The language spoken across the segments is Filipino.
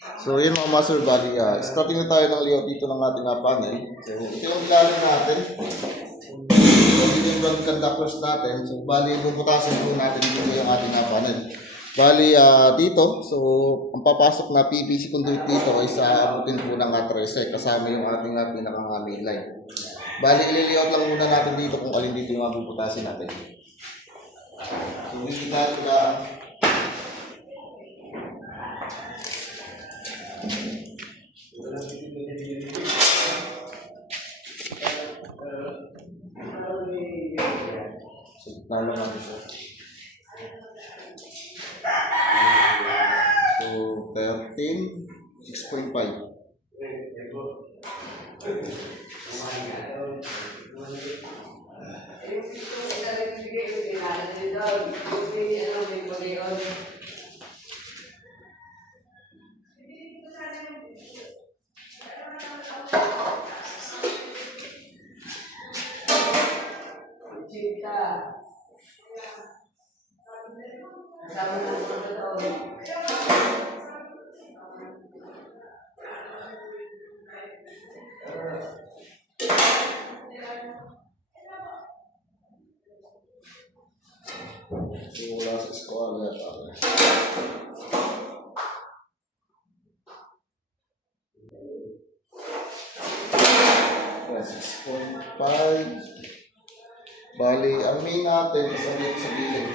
So yun mga master, bali, starting na tayo ng layout dito ng ating panel. So ito yung ilalim natin. So dito yung ground conductors natin. So bali, bubutasin po natin dito yung ating panel. Bali, dito, so ang papasok na PVC conduit dito ay sa abutin po ng 13 kasama yung ating pinaka main line. Bali, ili-layout lang muna natin dito kung alin dito yung mabubutasin natin. So dito natin so talo natin siya. So 13, 6.5. So wala sa eskwala siya. Yes, 6.5. Bali, ang main natin is sa gilid.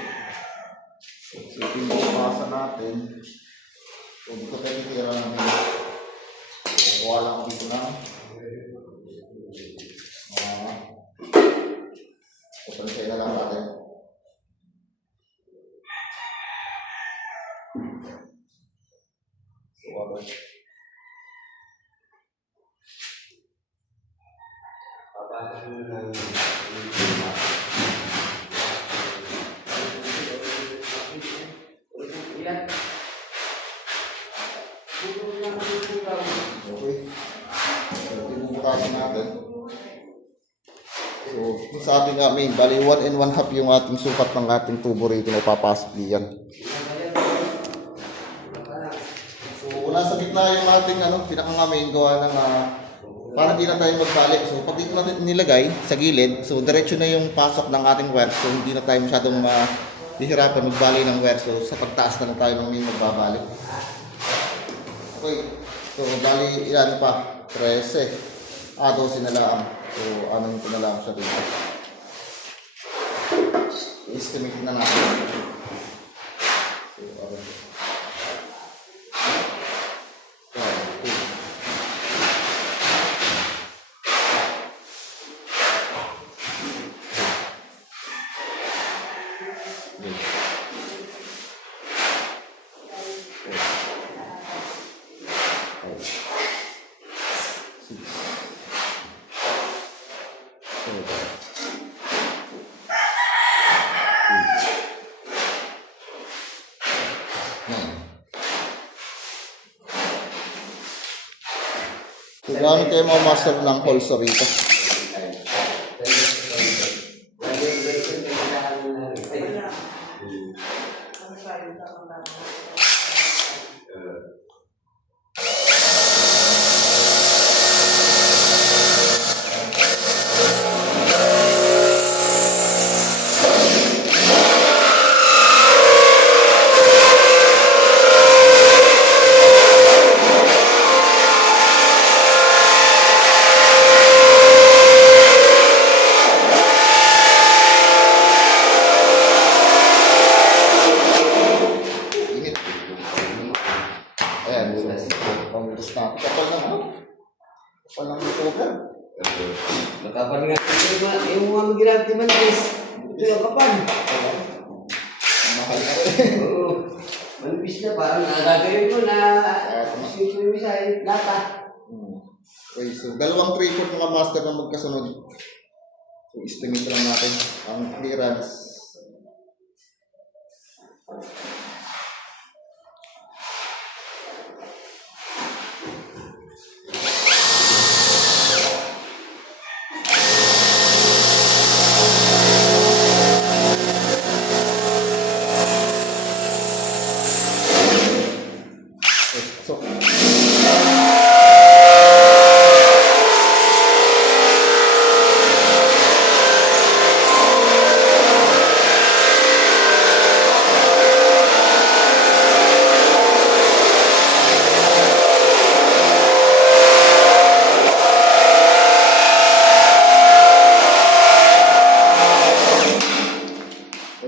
So ito yung bukasa natin. So dito tayo titira namin. So kuha lang ako dito na. Papansay na lang natin. So ano? Okay. So ibubutasin natin. So sa ating main, bali 1 and 1/2 yung ating sukat ng ating tubo rito na papasok diyan. So nasa gitna yung ating pinaka-main gawa ng para hindi na tayo magbalik. So pag dito natin nilagay sa gilid, so diretso na yung pasok ng ating wire. So hindi na tayo masyadong hihirapan magbali ng wire. So sa pagtaas na lang tayo ng main magbabalik. Okay. So bali ilan pa? 13. 12 na lang. So anong ko na lang siya dito. Estimate na natin. So gaano kayo mga master ng holes rito? Kapal ng sugar. Nakapal nga yung mga ginagawa man guys. Ito yung kapal. Mahal ka rin. Oo. Manipis na parang nagagawin ko na ito yung isa lata. Okay, so 2 3/4 mga master na magkasunod. So estimate lang natin ang clearance. So, okay,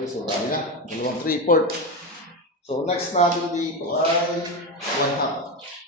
so dami na. Dalawang 3/4. So, next natin dito ay 1/2.